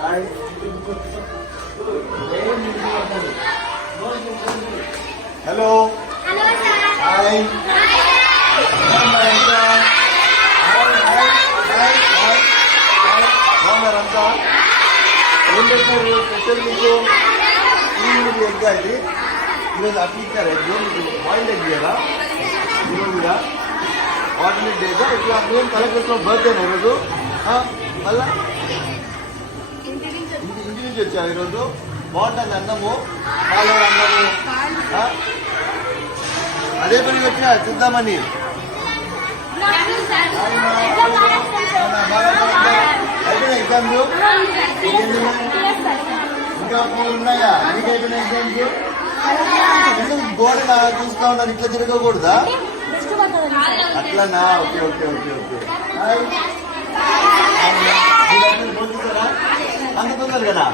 Hello hi బాగున్నారంతా? ఏం పెట్టారు special మీకు? ఈరోజు ఎగ్ ఇది ఈరోజు అట్లా ఇచ్చారు ఎగ్ మీకు బాయిల్డ్ ఎగ్ కదా ఈరోజు కూడా ఆర్డినరీ డేగా ఇట్లా మేము కలెక్ట్ చేసుకున్న బర్త్డేనా ఈరోజు మళ్ళా ఇంటి నుంచి వచ్చాము ఈరోజు. బాగుంటుంది అన్నము పాలూరు అన్నము. అదే పని వచ్చినా చూద్దామని. అయిపోయినా ఎగ్జామ్స్? ఇంకా 4 ఉన్నాయా? మీకు అయిపోయిన ఎగ్జామ్స్? ఎందుకు బోర్డు చూస్తా ఉన్నారు? ఇట్లా తిరగకూడదా? అట్లనా? Okay okay okay okay. అంత తొందర కదా?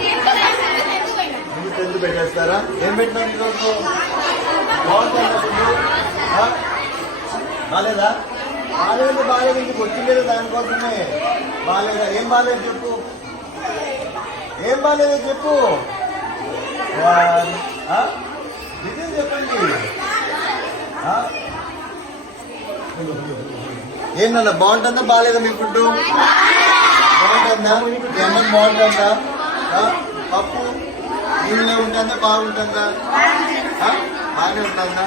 ఎందుకు పెట్టేస్తారా? ఏం పెట్టినాం ఈరోజు? బాగుంటుంది. బాగాలేదా? బాగాలేదు బాగాలేదు ఇంటికి వచ్చిందేదో దానికోసమే. బాగాలేదా? ఏం బాగాలేదు చెప్పు. ఏం బాగాలేదో చెప్పు. నిజం చెప్పండి. ఏంటన్నా బాగుంటుందా బాగాలేదా మీ ఫుడ్? బాగుంటుందా? మీ అన్నం బాగుంటుందా? పప్పు నీళ్ళే ఉంటుందా బాగుంటుందా? బాగానే ఉంటుందా?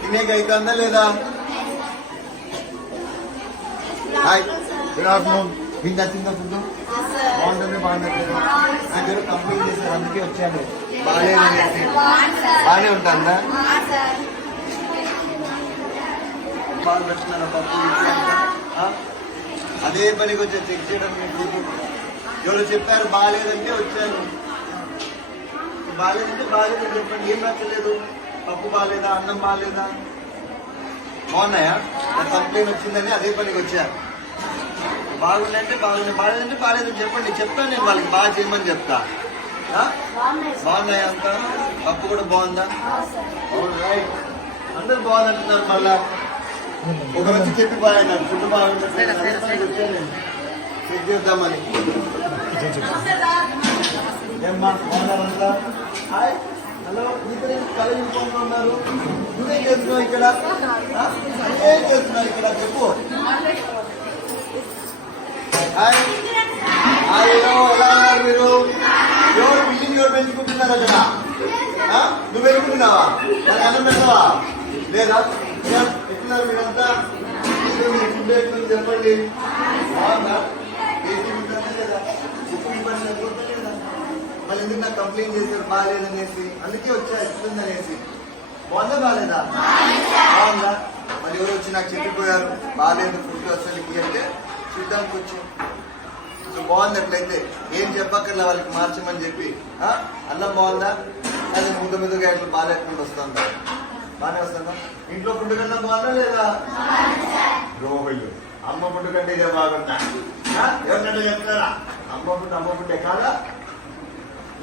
తినేకి అవుతుందా లేదా? Hi good afternoon. మీకు నచ్చిందా ఫుడ్? బాగుంటుంది బాగుంటుంది. నాకు కంప్లైంట్ చేశారు అందుకే వచ్చాను. బాగాలేదు అనేసి. బాగానే ఉంటుందా? బాగా పెడుతున్నారా పప్పు? అదే పనికి వచ్చా చెక్ చేయడం. మీకు ఎవరు చెప్పారు బాగాలేదంటే వచ్చాను. బాగాలేదంటే బాగాలేదని చెప్పండి. ఏం నచ్చలేదు? పప్పు బాగాలేదా? అన్నం బాగాలేదా? బాగున్నాయా? నాకు కంప్లైంట్ వచ్చిందని అదే పనికి వచ్చా. బాగుందంటే బాగుంది, బాగాలేదంటే బాగాలేదని చెప్పండి. చెప్తాను నేను వాళ్ళకి బాగా చేయమని చెప్తా. బాగున్నాయా అంతా? పప్పు కూడా బాగుందా? రైట్. అందరు బాగుందంటున్నారు. మళ్ళా ఒక వచ్చి చెప్పిపోయాను ఫుడ్ బాగుంది వచ్చాను చెక్ చేద్దామని. ఏమ్మా బాగున్నారంతా? Hi hello. మీతో కళ యూనిఫామ్ ఉన్నారు. నువ్వేం చేస్తున్నావు ఇక్కడ? నువ్వేం చేస్తున్నావు ఇక్కడ చెప్పు. హాయ్ హాయ్ ఎలా ఉన్నారు మీరు? ఎవరు బిల్డింగ్ ఎవరు పెంచుకుంటున్నారా కదా? నువ్వు పెట్టుకుంటున్నావా? నాకు అన్నం పెడతావా లేదా? ఎట్లున్నారు మీరంతా? ఫుడ్ ఎట్లుంది చెప్పండి. బాగుందా? టేస్టీ ఉంటుందా లేదా? ఉప్పు ఇబ్బంది లేకపోతే లేదా? మళ్ళీ ఎందుకు నాకు కంప్లైంట్ చేశారు బాగాలేదనేసి? అందుకే వచ్చా ఎట్లుందనేసి. బాగుందా బాగాలేదా? బాగుందా? మళ్ళీ ఎవరు వచ్చి నాకు చెప్పిపోయారు బాగాలేదు ఫుడ్ అసలు అంటే చూద్దానికి వచ్చి. సో బాగుంది. అట్లయితే ఏం చెప్పక్కర్లే వాళ్ళకి మార్చమని చెప్పి. అన్నం బాగుందా? అది ముద్దగా ఎట్లా బాగాలేకుండా వస్తుందా? బాగానే వస్తుందా? ఇంట్లో ఫుడ్ కన్నా బాగుందా లేదా? రోజు అమ్మ ఫుడ్ కంటే ఇదే బాగుందా? ఎవరికంటే చెప్తారా? అమ్మ ఫుడ్ ఎక్కాలా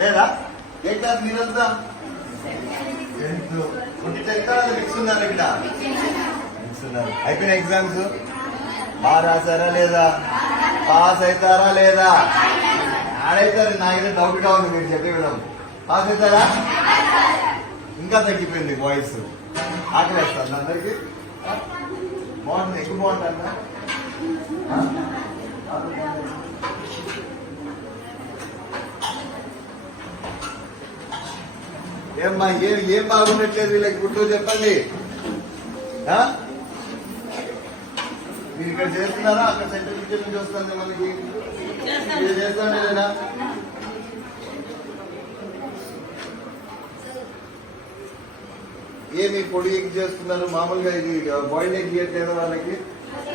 లేదా? ఏ క్లాస్ మీరంతా? 10th ఎక్కడ మిక్స్ ఉన్నారు ఇక్కడ? మిక్స్ ఉన్నారు. అయిపోయిన ఎగ్జామ్స్ బాగా రాశారా లేదా? పాస్ అవుతారా లేదా? ఆడైతారు. నాకైతే డౌట్ గా ఉంది మీరు చెప్పే విధం. పాస్ అవుతారా? ఇంకా తగ్గిపోయింది వాయిస్. ఆకలి వేస్తాను అందరికి. బాగుంటుంది. ఎక్కువ బాగుంటుందా? ఏమ్మా ఏం బాగుండట్లేదు వీళ్ళకి ఫుడ్ చెప్పండి. మీరు ఇక్కడ చేస్తున్నారా? అక్కడ సెంట్రల్ కిచెన్ నుంచి వస్తుంది మనకి. మీరు చేస్తారా లేదా? ఏమి పొడి ఎగ్ చేస్తున్నారు? మామూలుగా ఇది బాయిల్డ్ ఎగ్ చేయట్లేదు వాళ్ళకి.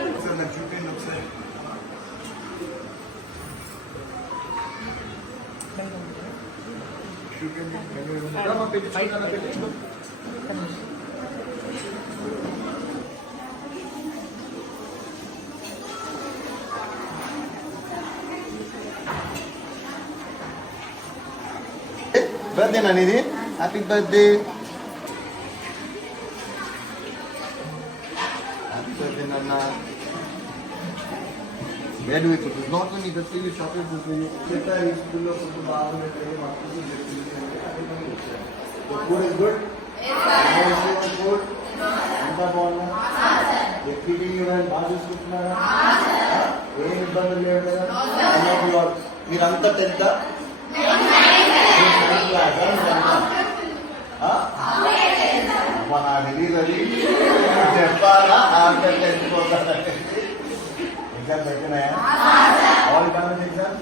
ఒకసారి నాకు చూపించండి ఒకసారి. బర్త్డేనా నీది? Happy birthday. హ్యాపీ బర్త్డే నాన్న. నేను ఇప్పుడు not only the TV chocolate ఉంటుంది చెప్పారు ఈ స్కూల్లో కొంచెం బాగుంటుంది మాకు ఫుడ్ ఇస్ గుడ్ ఫుడ్ అంతా బాగున్నా ఫీడింగ్ ఇవ్వడానికి బాగా చూసుకుంటున్నారా ఏం ఇబ్బందులు లేవు కదా మీరంతా 10th నాకు తెలియదు అది చెప్పాలా ఆఫ్టర్ 10th పోతానంటే ఎగ్జామ్స్ అయిపోయినాయా all college exam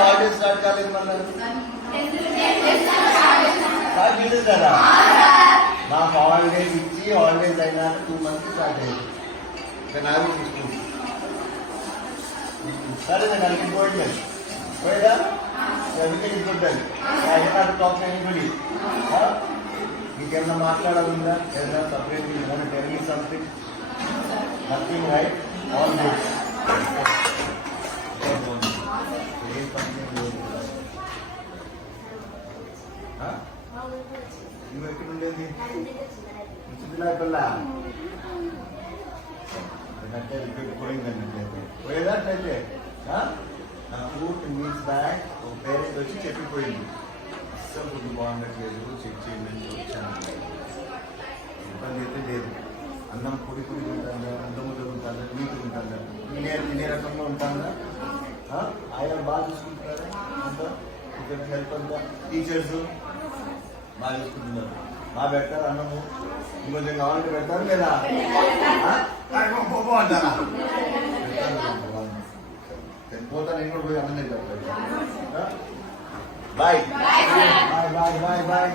holidays start కాలేదు మళ్ళీ స్టార్ట్ చేయలేదు కదా నాకు హాలిడేస్ ఇచ్చి హాలిడేస్ అయినాక 2 months స్టార్ట్ అయ్యింది నాకు తీసుకుంది సరే నేను అనుకుంటున్నాను పోయిదా ఎవరికి గుడ్డాలి టాక్ ఎనీబడి మీకేమన్నా మాట్లాడాలిందా ఏదైనా సపరేట్ ఏమైనా telling something nothing right all good నువ్వు ఎక్కడ ఉండేది చిన్నపిల్ల అంటే పోయిందండి పోయేదాట్లయితే నా 2 weeks బ్యాక్ ఒక పేరెంట్ వచ్చి చెప్పిపోయింది అస్సలు ఫుడ్ బాగుండట్లేదు చెక్ చేయండి వచ్చాను ఇబ్బంది అయితే లేదు అన్నం పొడి తింటాను అన్నం తింటాను నీకు తింటాను తినే రకంలో ఉంటాను ఆయన బాగా చూసుకుంటున్నారు అంతా ఇక్కడ హెల్ప్ అంతా టీచర్స్ బాగా చూసుకుంటున్నారు బాగా పెడతారు అన్నము ఇంకొంచెం కావాలంటే పెడతారు లేదా అంటారా పోతా నేను కూడా పోయి అన్నం తింటాను bye bye bye bye bye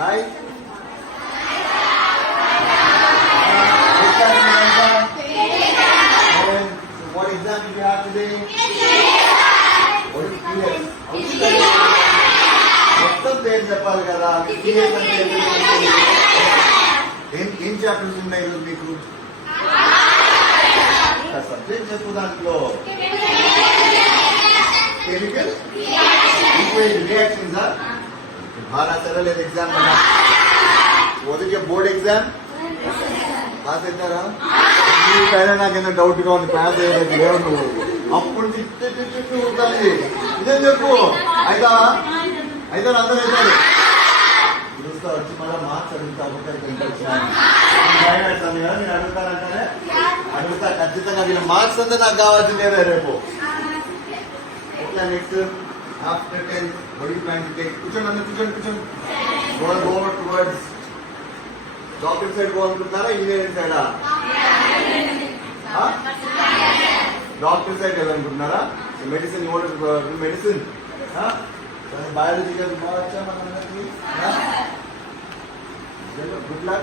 hi what exam do you have today? What is PS? మొత్తం పేరు చెప్పాలి కదా PS అంటే ఏం చాప్టర్స్ ఉన్నాయి ఈరోజు మీకు సబ్జెక్ట్ చెప్పు దాంట్లో కెమికల్ ఈక్వేషన్ రియాక్షన్స్ బాగా సరలేదు ఎగ్జామ్ కదా వదిలికే బోర్డ్ ఎగ్జామ్ పాస్ అవుతారా మీకైనా నాకేదో డౌట్ గా ఉంది పాస్ అయ్యేది లేవు నువ్వు అప్పుడు తిట్టు ఉంటుంది ఇదేం చెప్పు అయితే అందరూ అవుతారు చూస్తా వచ్చి మళ్ళీ మార్క్స్ అడుగుతా భయపెడతాను కదా నేను అడుగుతానంటానే అడుగుతా ఖచ్చితంగా వీళ్ళ మార్క్స్ అంతా నాకు కావాల్సిందే రేపు ఎట్లా next after 10 what you plan to take కూర్చోండి అందరూ కూర్చోండి go towards డాక్టర్ సైడ్ పోవాలనుకుంటున్నారా ఇంజనీరింగ్ సైడా డాక్టర్ సైడ్ వెళ్ళాలనుకుంటున్నారా మెడిసిన్ మెడిసిన్ బయాలజీ బాగా వచ్చా మనందరికీ గుడ్ లక్